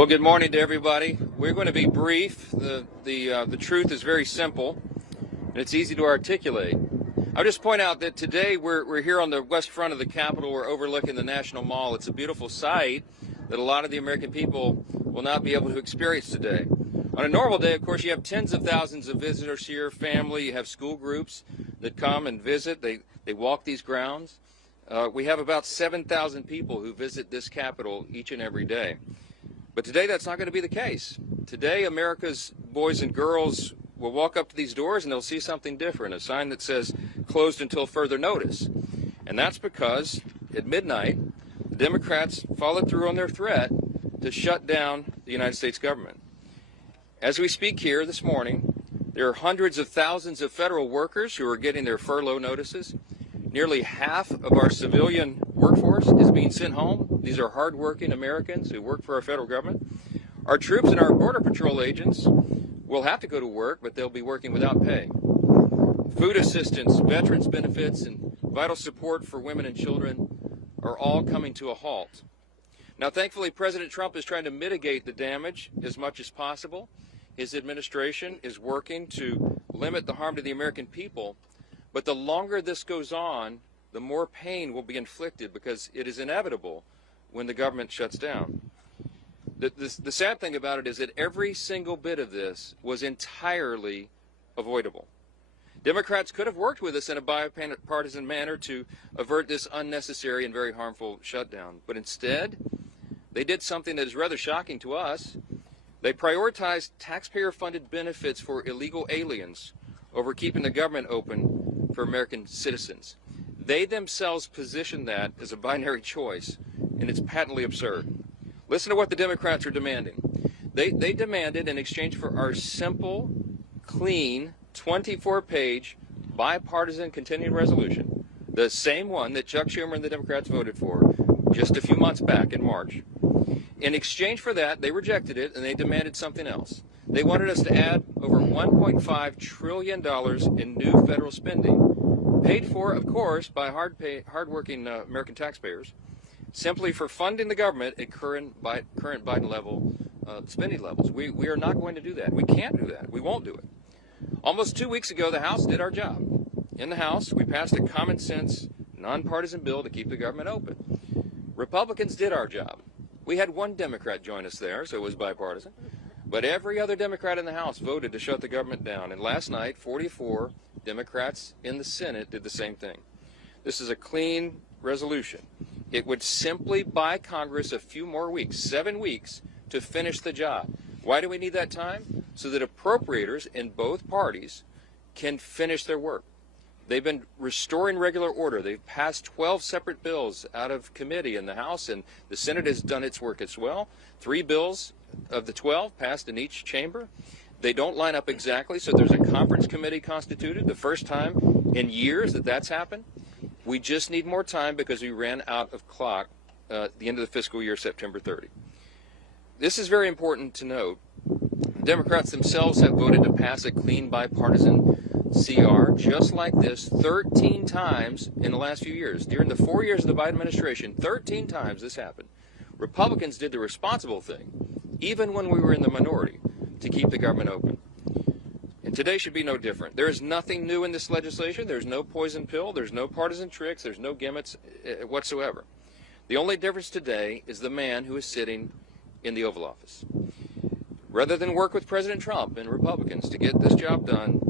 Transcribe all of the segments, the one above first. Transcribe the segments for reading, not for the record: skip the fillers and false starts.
Well, good morning to everybody. We're going to be brief. The truth is very simple, and it's easy to articulate. I'll just point out that today we're here on the west front of the Capitol. We're overlooking the National Mall. It's a beautiful sight that a lot of the American people will not be able to experience today. On a normal day, of course, you have tens of thousands of visitors here, family, you have school groups that come and visit. They walk these grounds. We have about 7,000 people who visit this Capitol each and every day. But today that's not going to be the case. Today America's boys and girls will walk up to these doors and they'll see something different, a sign that says closed until further notice. And that's because at midnight, the Democrats followed through on their threat to shut down the United States government. As we speak here this morning, there are hundreds of thousands of federal workers who are getting their furlough notices. Nearly half of our civilian workforce is being sent home. These are hardworking Americans who work for our federal government. Our troops and our Border Patrol agents will have to go to work, but they'll be working without pay. Food assistance, veterans benefits, and vital support for women and children are all coming to a halt. Now, thankfully, President Trump is trying to mitigate the damage as much as possible. His administration is working to limit the harm to the American people. But the longer this goes on, the more pain will be inflicted because it is inevitable when the government shuts down. The sad thing about it is that every single bit of this was entirely avoidable. Democrats could have worked with us in a bipartisan manner to avert this unnecessary and very harmful shutdown. But instead, they did something that is rather shocking to us. They prioritized taxpayer-funded benefits for illegal aliens over keeping the government open for American citizens. They themselves position that as a binary choice, and it's patently absurd. Listen to what the Democrats are demanding. They demanded, in exchange for our simple, clean, 24-page bipartisan continuing resolution, the same one that Chuck Schumer and the Democrats voted for just a few months back in March. In exchange for that, they rejected it, and they demanded something else. They wanted us to add over $1.5 trillion in new federal spending, paid for, of course, by hardworking American taxpayers, simply for funding the government at current Biden level spending levels. We are not going to do that. We can't do that. We won't do it. Almost 2 weeks ago, the House did our job. In the House, we passed a common-sense, nonpartisan bill to keep the government open. Republicans did our job. We had one Democrat join us there, so it was bipartisan. But every other Democrat in the House voted to shut the government down. And last night, 44 Democrats in the Senate did the same thing. This is a clean resolution. It would simply buy Congress a few more weeks, 7 weeks, to finish the job. Why do we need that time? So that appropriators in both parties can finish their work. They've been restoring regular order. They've passed 12 separate bills out of committee in the House, and the Senate has done its work as well. 3 bills of the 12 passed in each chamber. They don't line up exactly, so there's a conference committee constituted, the first time in years that that's happened. We just need more time because we ran out of clock at the end of the fiscal year, September 30. This is very important to note. The Democrats themselves have voted to pass a clean bipartisan CR just like this 13 times in the last few years. During the 4 years of the Biden administration, 13 times this happened. Republicans did the responsible thing, even when we were in the minority, to keep the government open. And today should be no different. There is nothing new in this legislation. There's no poison pill. There's no partisan tricks. There's no gimmicks whatsoever. The only difference today is the man who is sitting in the Oval Office. Rather than work with President Trump and Republicans to get this job done,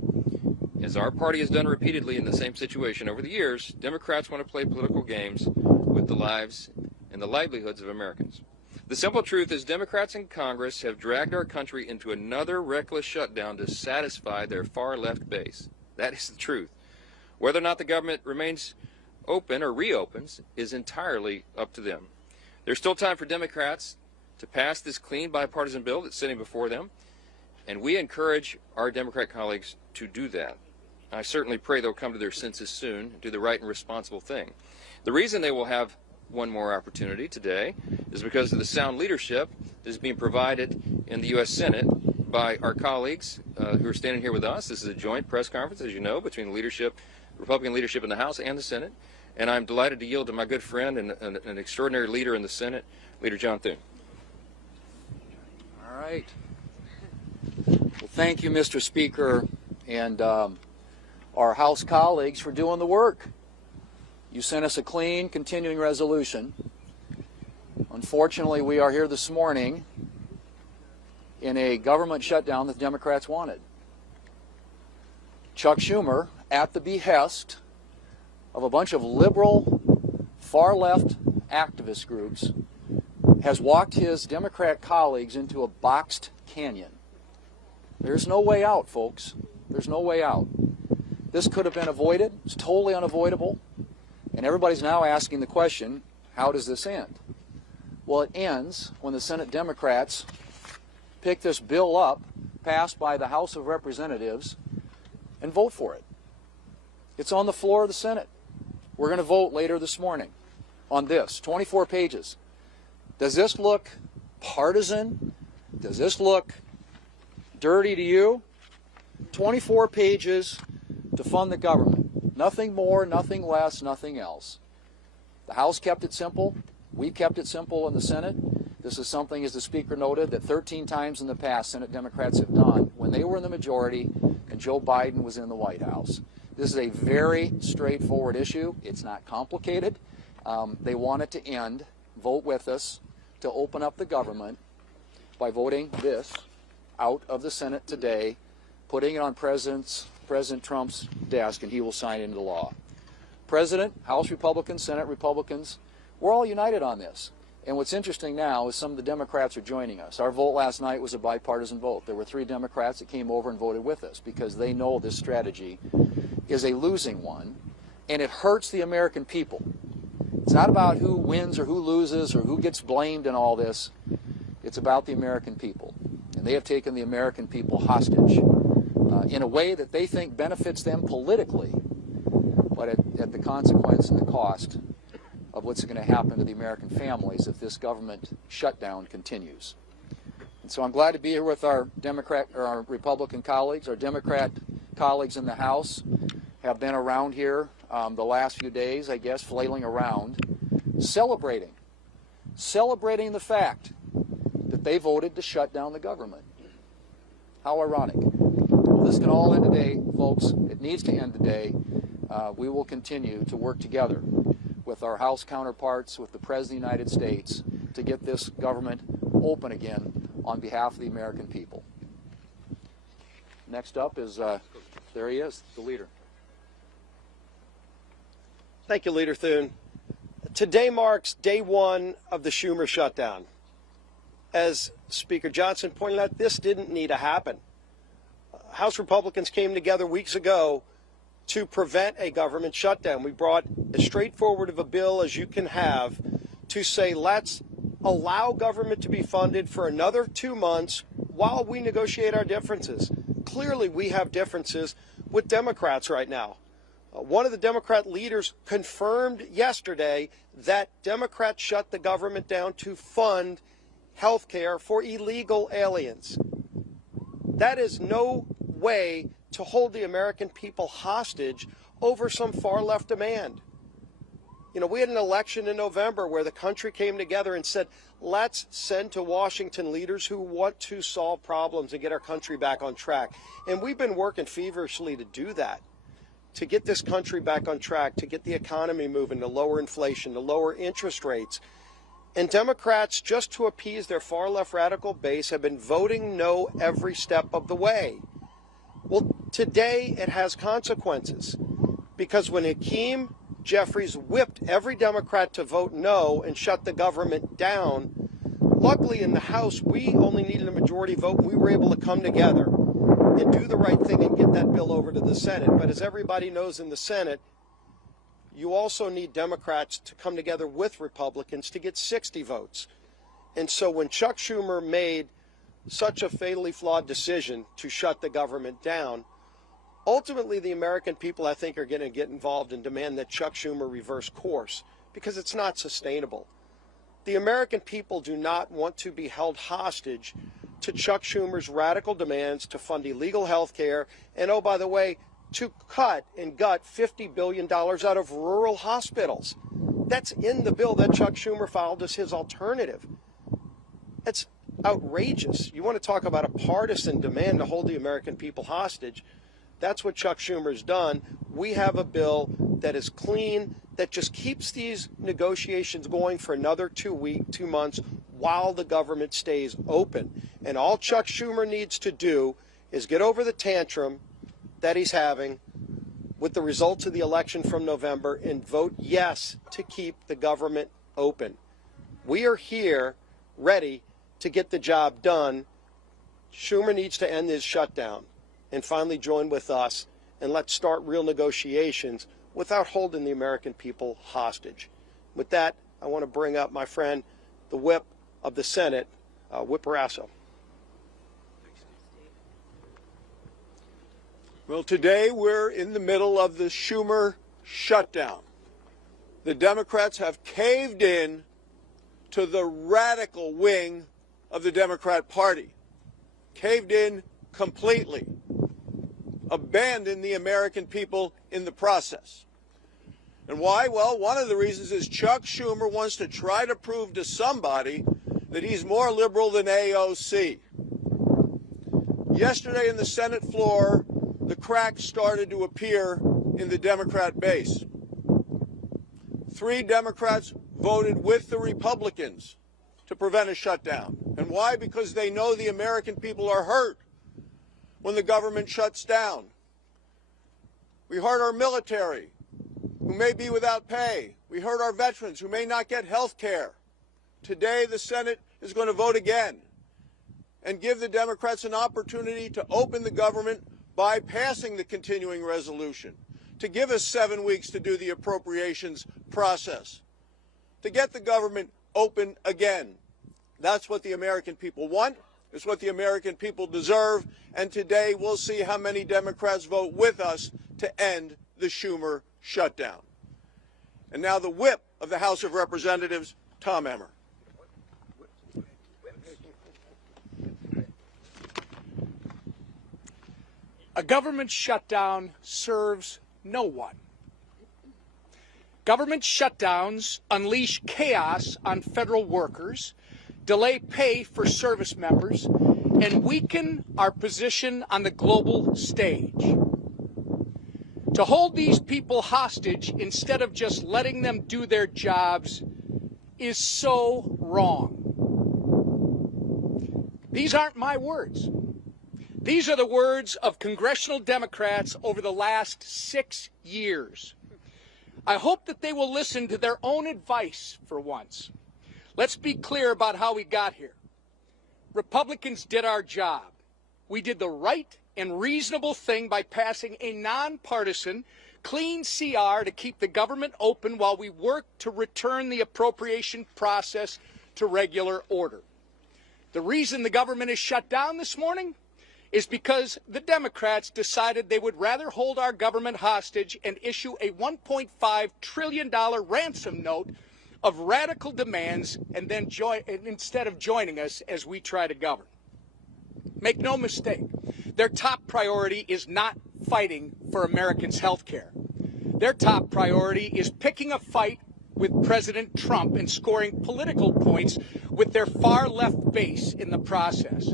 as our party has done repeatedly in the same situation over the years, Democrats want to play political games with the lives and the livelihoods of Americans. The simple truth is Democrats in Congress have dragged our country into another reckless shutdown to satisfy their far-left base. That is the truth. Whether or not the government remains open or reopens is entirely up to them. There's still time for Democrats to pass this clean bipartisan bill that's sitting before them, and we encourage our Democrat colleagues to do that. I certainly pray they'll come to their senses soon and do the right and responsible thing. The reason they will have one more opportunity today is because of the sound leadership that is being provided in the U.S. Senate by our colleagues who are standing here with us. This is a joint press conference, as you know, between the leadership, Republican leadership in the House and the Senate. And I'm delighted to yield to my good friend and an extraordinary leader in the Senate, Leader John Thune. right. Well, thank you, Mr. Speaker, and our House colleagues for doing the work. You sent us a clean, continuing resolution. Unfortunately, we are here this morning in a government shutdown that the Democrats wanted. Chuck Schumer, at the behest of a bunch of liberal, far-left activist groups, has walked his Democrat colleagues into a boxed canyon. There's no way out, folks. There's no way out. This could have been avoided. It's totally unavoidable. And everybody's now asking the question, how does this end? Well, it ends when the Senate Democrats pick this bill up, passed by the House of Representatives, and vote for it. It's on the floor of the Senate. We're going to vote later this morning on this, 24 pages. Does this look partisan? Does this look dirty to you? 24 pages to fund the government. Nothing more, nothing less, nothing else. The House kept it simple. We kept it simple in the Senate. This is something, as the Speaker noted, that 13 times in the past Senate Democrats have done when they were in the majority and Joe Biden was in the White House. This is a very straightforward issue. It's not complicated. They want it to end. Vote with us to open up the government by voting this out of the Senate today, putting it on President Trump's desk, and he will sign it into law. President, House Republicans, Senate Republicans, we're all united on this. And what's interesting now is some of the Democrats are joining us. Our vote last night was a bipartisan vote. There were 3 Democrats that came over and voted with us because they know this strategy is a losing one, and it hurts the American people. It's not about who wins or who loses or who gets blamed in all this. It's about the American people. And they have taken the American people hostage in a way that they think benefits them politically, but at the consequence and the cost of what's going to happen to the American families if this government shutdown continues. And so I'm glad to be here with our Republican colleagues. Our Democrat colleagues in the House have been around here the last few days, I guess, flailing around, celebrating the fact that they voted to shut down the government. How ironic. Well, this can all end today, folks. It needs to end today. We will continue to work together with our House counterparts, with the President of the United States, to get this government open again on behalf of the American people. Next up is, there he is, the leader. Thank you, Leader Thune. Today marks day 1 of the Schumer shutdown. As Speaker Johnson pointed out, this didn't need to happen. House Republicans came together weeks ago to prevent a government shutdown. We brought as straightforward of a bill as you can have to say, let's allow government to be funded for another 2 months while we negotiate our differences. Clearly, we have differences with Democrats right now. One of the Democrat leaders confirmed yesterday that Democrats shut the government down to fund health care for illegal aliens. That is no way to hold the American people hostage over some far-left demand. You know, we had an election in November where the country came together and said, let's send to Washington leaders who want to solve problems and get our country back on track. And we've been working feverishly to do that, to get this country back on track, to get the economy moving, to lower inflation, to lower interest rates. And Democrats, just to appease their far-left radical base, have been voting no every step of the way. Well, today it has consequences, because when Hakeem Jeffries whipped every Democrat to vote no and shut the government down, luckily in the House we only needed a majority vote, and we were able to come together and do the right thing and get that bill over to the Senate. But as everybody knows in the Senate, you also need Democrats to come together with Republicans to get 60 votes. And so when Chuck Schumer made such a fatally flawed decision to shut the government down, ultimately the American people, I think, are going to get involved and demand that Chuck Schumer reverse course, because it's not sustainable. The American people do not want to be held hostage to Chuck Schumer's radical demands to fund illegal health care and, oh, by the way, to cut and gut $50 billion out of rural hospitals. That's in the bill that Chuck Schumer filed as his alternative. It's outrageous. You want to talk about a partisan demand to hold the American people hostage. That's what Chuck Schumer's done. We have a bill that is clean, that just keeps these negotiations going for another 2 months while the government stays open. And all Chuck Schumer needs to do is get over the tantrum that he's having with the results of the election from November and vote yes to keep the government open. We are here ready to get the job done. Schumer needs to end his shutdown and finally join with us, and let's start real negotiations without holding the American people hostage. With that, I want to bring up my friend, the whip of the Senate, Whip Barrasso. Well, today we're in the middle of the Schumer shutdown. The Democrats have caved in to the radical wing of the Democrat Party, caved in completely, abandoned the American people in the process. And why? Well, one of the reasons is Chuck Schumer wants to try to prove to somebody that he's more liberal than AOC. Yesterday in the Senate floor, the cracks started to appear in the Democrat base. 3 Democrats voted with the Republicans to prevent a shutdown. And why? Because they know the American people are hurt when the government shuts down. We hurt our military, who may be without pay. We hurt our veterans, who may not get health care. Today, the Senate is going to vote again and give the Democrats an opportunity to open the government by passing the continuing resolution, to give us 7 weeks to do the appropriations process, to get the government open again. That's what the American people want. It's what the American people deserve. And today we'll see how many Democrats vote with us to end the Schumer shutdown. And now the whip of the House of Representatives, Tom Emmer. A government shutdown serves no one. Government shutdowns unleash chaos on federal workers, delay pay for service members, and weaken our position on the global stage. To hold these people hostage instead of just letting them do their jobs is so wrong. These aren't my words. These are the words of congressional Democrats over the last 6 years. I hope that they will listen to their own advice for once. Let's be clear about how we got here. Republicans did our job. We did the right and reasonable thing by passing a nonpartisan, clean CR to keep the government open while we work to return the appropriation process to regular order. The reason the government is shut down this morning is because the Democrats decided they would rather hold our government hostage and issue a $1.5 trillion ransom note of radical demands and then instead of joining us as we try to govern. Make no mistake, their top priority is not fighting for Americans' health care. Their top priority is picking a fight with President Trump and scoring political points with their far-left base in the process.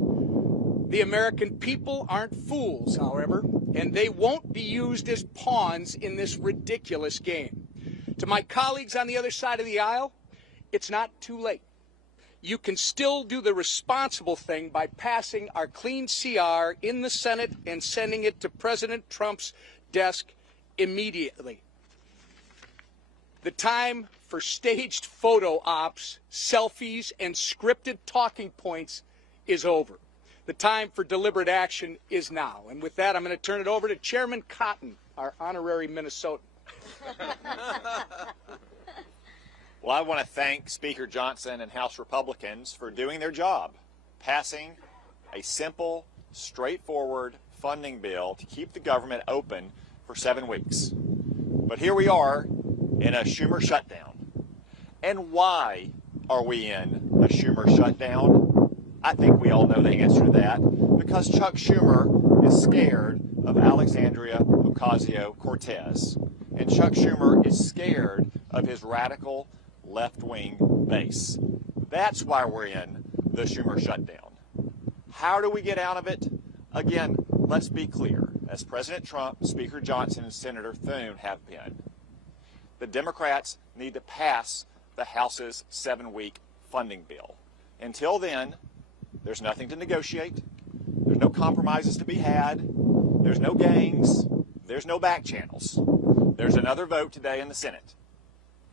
The American people aren't fools, however, and they won't be used as pawns in this ridiculous game. To my colleagues on the other side of the aisle, it's not too late. You can still do the responsible thing by passing our clean CR in the Senate and sending it to President Trump's desk immediately. The time for staged photo ops, selfies, and scripted talking points is over. The time for deliberate action is now. And with that, I'm going to turn it over to Chairman Cotton, our honorary Minnesotan. Well, I want to thank Speaker Johnson and House Republicans for doing their job, passing a simple, straightforward funding bill to keep the government open for 7 weeks. But here we are in a Schumer shutdown. And why are we in a Schumer shutdown? I think we all know the answer to that, because Chuck Schumer is scared of Alexandria Ocasio-Cortez, and Chuck Schumer is scared of his radical left-wing base. That's why we're in the Schumer shutdown. How do we get out of it? Again, let's be clear. As President Trump, Speaker Johnson, and Senator Thune have been, the Democrats need to pass the House's 7-week funding bill. Until then, there's nothing to negotiate. There's no compromises to be had. There's no gangs. There's no back channels. There's another vote today in the Senate.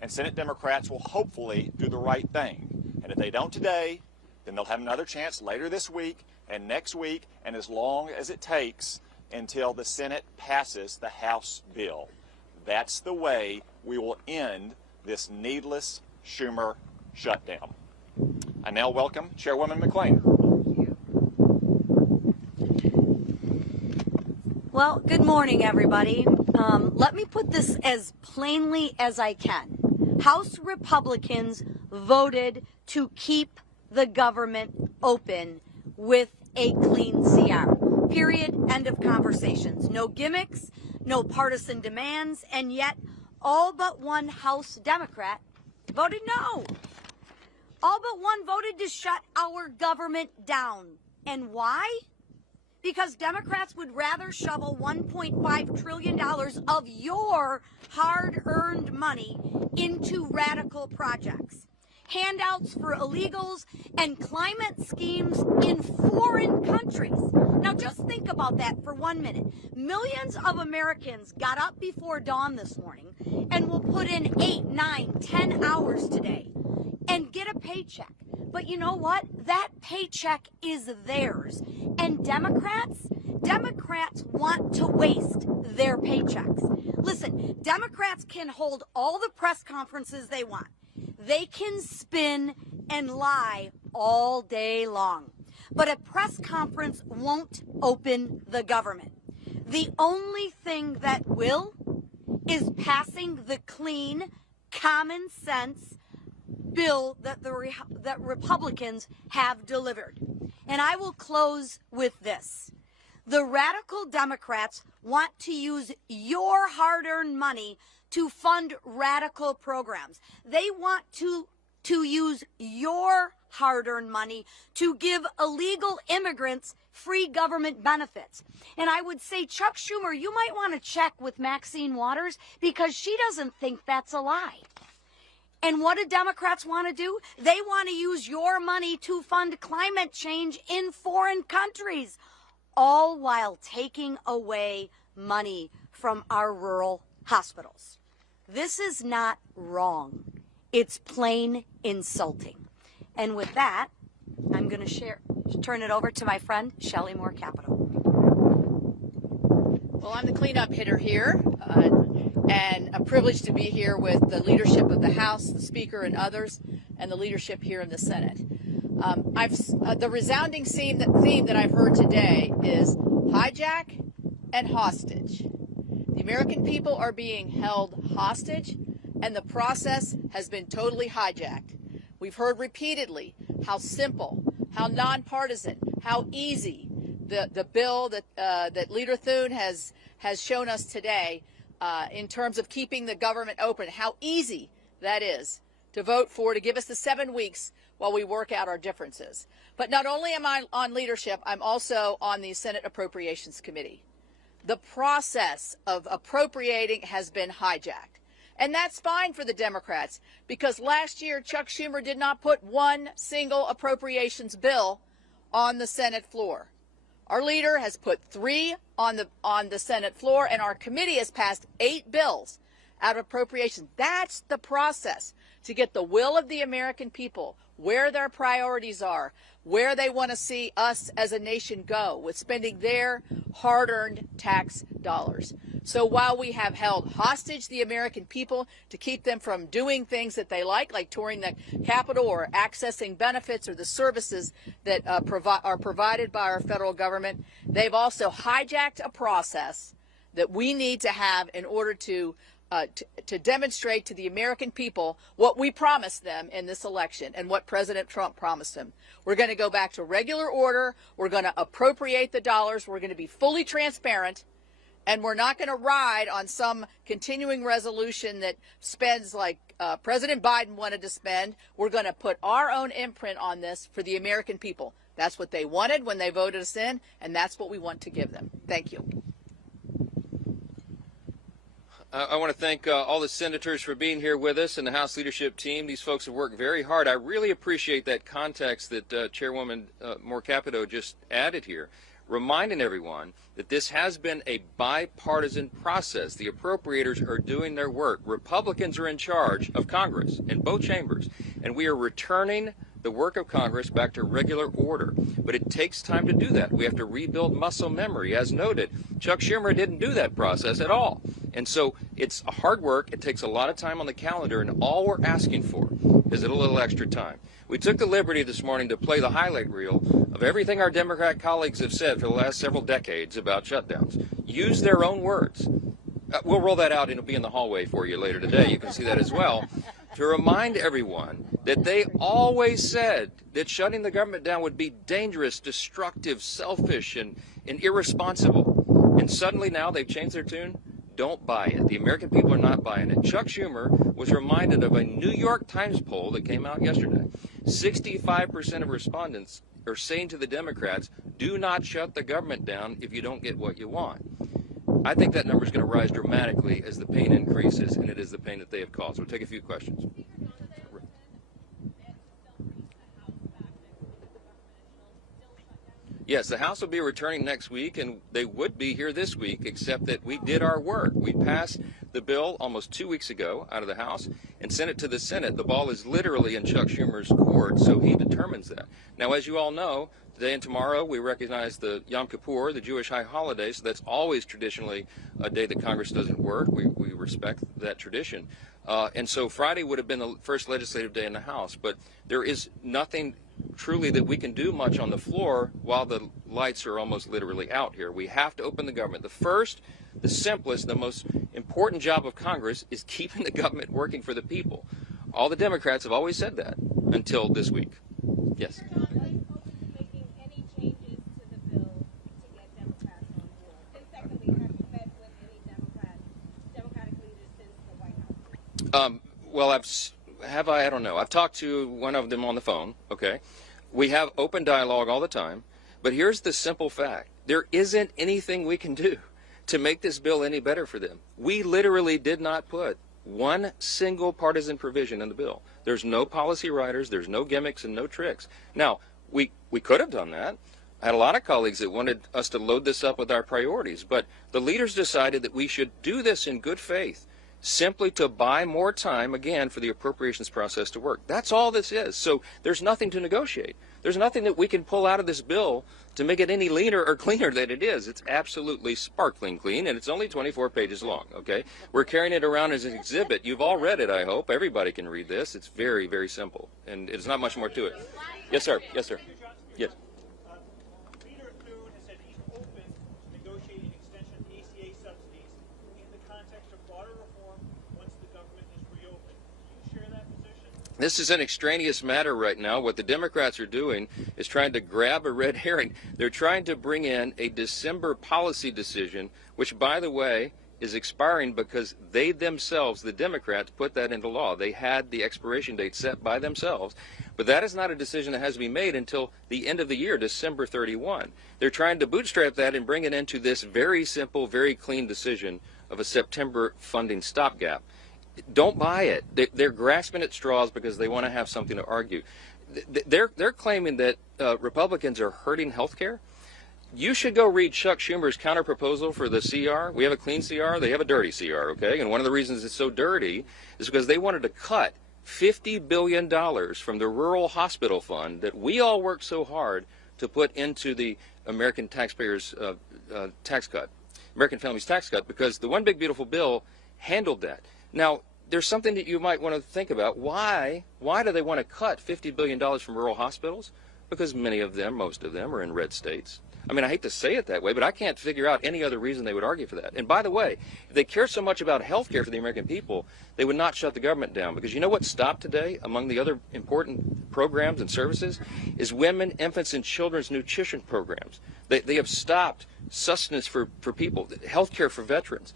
And Senate Democrats will hopefully do the right thing. And if they don't today, then they'll have another chance later this week and next week, and as long as it takes until the Senate passes the House bill. That's the way we will end this needless Schumer shutdown. I now welcome Chairwoman McMorris. Well, good morning, everybody. Let me put this as plainly as I can. House Republicans voted to keep the government open with a clean CR. Period. End of conversations. No gimmicks, no partisan demands, and yet all but one House Democrat voted no. All but one voted to shut our government down. And why? Because Democrats would rather shovel $1.5 trillion of your hard-earned money into radical projects, handouts for illegals, and climate schemes in foreign countries. Now just think about that for 1 minute. Millions of Americans got up before dawn this morning and will put in 8, 9, 10 hours today and get a paycheck. But you know what? That paycheck is theirs. And Democrats want to waste their paychecks. Listen, Democrats can hold all the press conferences they want. They can spin and lie all day long. But a press conference won't open the government. The only thing that will is passing the clean, common sense bill that Republicans have delivered. And I will close with this. The radical Democrats want to use your hard-earned money to fund radical programs. They want to use your hard-earned money to give illegal immigrants free government benefits. And I would say, Chuck Schumer, you might want to check with Maxine Waters because she doesn't think that's a lie. And what do Democrats want to do? They want to use your money to fund climate change in foreign countries, all while taking away money from our rural hospitals. This is not wrong. It's plain insulting. And with that, I'm going to turn it over to my friend, Shelley Moore Capito. Well, I'm the cleanup hitter here, and a privilege to be here with the leadership of the House, the Speaker, and others, and the leadership here in the Senate. The resounding theme that I've heard today is hijack and hostage. The American people are being held hostage, and the process has been totally hijacked. We've heard repeatedly how simple, how nonpartisan, how easy the bill that Leader Thune has shown us today in terms of keeping the government open, how easy that is to vote for, to give us the 7 weeks while we work out our differences. But not only am I on leadership, I'm also on the Senate Appropriations Committee. The process of appropriating has been hijacked. And that's fine for the Democrats, because last year Chuck Schumer did not put one single appropriations bill on the Senate floor. Our leader has put 3 on the Senate floor, and our committee has passed 8 bills out of appropriations. That's the process to get the will of the American people, where their priorities are, where they want to see us as a nation go with spending their hard-earned tax dollars. So while we have held hostage the American people to keep them from doing things that they like touring the Capitol or accessing benefits or the services that are provided by our federal government, they've also hijacked a process that we need to have in order to demonstrate to the American people what we promised them in this election and what President Trump promised them. We're going to go back to regular order. We're going to appropriate the dollars. We're going to be fully transparent. And we're not going to ride on some continuing resolution that spends like President Biden wanted to spend. We're going to put our own imprint on this for the American people. That's what they wanted when they voted us in, and that's what we want to give them. Thank you. I want to thank all the senators for being here with us and the House leadership team. These folks have worked very hard. I really appreciate that context that Chairwoman Capito just added here, reminding everyone that this has been a bipartisan process. The appropriators are doing their work. Republicans are in charge of Congress in both chambers, and we are returning the work of Congress back to regular order. But it takes time to do that. We have to rebuild muscle memory. As noted, Chuck Schumer didn't do that process at all. And so it's hard work. It takes a lot of time on the calendar, and all we're asking for is a little extra time. We took the liberty this morning to play the highlight reel of everything our Democrat colleagues have said for the last several decades about shutdowns. Use their own words. We'll roll that out, and it'll be in the hallway for you later today. You can see that as well. To remind everyone that they always said that shutting the government down would be dangerous, destructive, selfish, and irresponsible. And suddenly now they've changed their tune. Don't buy it. The American people are not buying it. Chuck Schumer was reminded of a New York Times poll that came out yesterday. 65% of respondents are saying to the Democrats, do not shut the government down if you don't get what you want. I think that number is going to rise dramatically as the pain increases, and it is the pain that they have caused. We'll take a few questions. Yes, the House will be returning next week, and they would be here this week, except that we did our work. We passed the bill almost 2 weeks ago out of the House and sent it to the Senate. The ball is literally in Chuck Schumer's court, so he determines that. Now, as you all know, today and tomorrow we recognize the Yom Kippur, the Jewish high holiday, so that's always traditionally a day that Congress doesn't work. We respect that tradition. And so Friday would have been the first legislative day in the House, but there is nothing truly that we can do much on the floor while the lights are almost literally out here. We have to open the government. The first, the simplest, the most important job of Congress is keeping the government working for the people. All the Democrats have always said that until this week. Yes. Well, I don't know. I've talked to one of them on the phone, okay? We have open dialogue all the time, but here's the simple fact. There isn't anything we can do to make this bill any better for them. We literally did not put one single partisan provision in the bill. There's no policy writers, there's no gimmicks and no tricks. Now, we could have done that. I had a lot of colleagues that wanted us to load this up with our priorities, but the leaders decided that we should do this in good faith, simply to buy more time, again, for the appropriations process to work. That's all this is. So there's nothing to negotiate. There's nothing that we can pull out of this bill to make it any leaner or cleaner than it is. It's absolutely sparkling clean, and it's only 24 pages long, okay? We're carrying it around as an exhibit. You've all read it, I hope. Everybody can read this. It's very, very simple, and it's not much more to it. Yes, sir. Yes, sir. Yes. Leader Thune has said he's open to negotiating extension of ACA subsidies in the context of broader reform once the government is reopened. Do you share that position? This is an extraneous matter right now. What the Democrats are doing is trying to grab a red herring. They're trying to bring in a December policy decision, which, by the way, is expiring because they themselves, the Democrats, put that into law. They had the expiration date set by themselves. But that is not a decision that has to be made until the end of the year, December 31. They're trying to bootstrap that and bring it into this very simple, very clean decision of a September funding stopgap. Don't buy it. They're grasping at straws because they want to have something to argue. They're claiming that Republicans are hurting health care. You should go read Chuck Schumer's counterproposal for the CR. We have a clean CR. They have a dirty CR, okay? And one of the reasons it's so dirty is because they wanted to cut $50 billion from the rural hospital fund that we all worked so hard to put into the American taxpayers' tax cut, American families' tax cut, because the One Big Beautiful Bill handled that. Now, there's something that you might want to think about. Why do they want to cut $50 billion from rural hospitals? Because many of them, most of them, are in red states. I mean, I hate to say it that way, but I can't figure out any other reason they would argue for that. And by the way, if they care so much about health care for the American people, they would not shut the government down. Because you know what stopped today, among the other important programs and services, is women, infants, and children's nutrition programs. They have stopped sustenance for people, health care for veterans,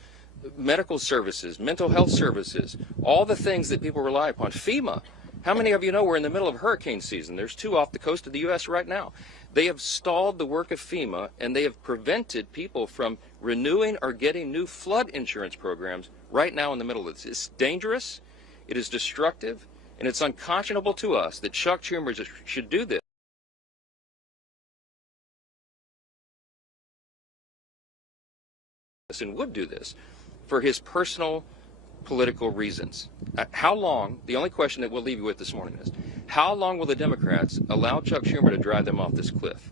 medical services, mental health services, all the things that people rely upon. FEMA. How many of you know we're in the middle of hurricane season? There's 2 off the coast of the U.S. right now. They have stalled the work of FEMA, and they have prevented people from renewing or getting new flood insurance programs right now in the middle of this. It's dangerous, it is destructive, and it's unconscionable to us that Chuck Schumer should do this and would do this for his personal political reasons. How long, the only question that we'll leave you with this morning is, how long will the Democrats allow Chuck Schumer to drive them off this cliff?